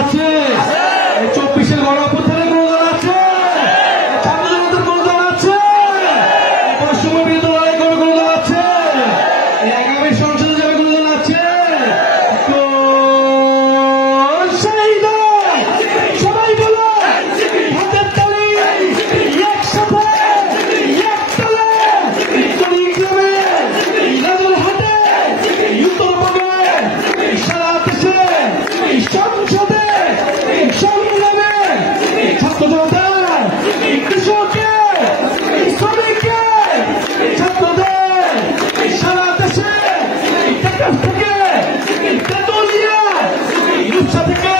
আছে? 24-এর গণ অভ্যুত্থানের কোনো দল আছে? ছাত্র জনতার কোনো দল আছে? বৈষম্য বিরোধী লড়াই করার কোনো দল আছে? আগামী সংসদে যাবে কোনো দল আছে? সেই দল সবাই বলো হাতের তালি একসাথে একতলে কুড়িগ্রামে রাজুরহাটে উত্তরবঙ্গে সারা দেশে সংসদে সংগ্রামে ছাত্র জনতার কৃষকের শ্রমিকের ছাত্রদের সারা দেশে ঢাকা থেকে তেতুলিয়া রূপসা থেকে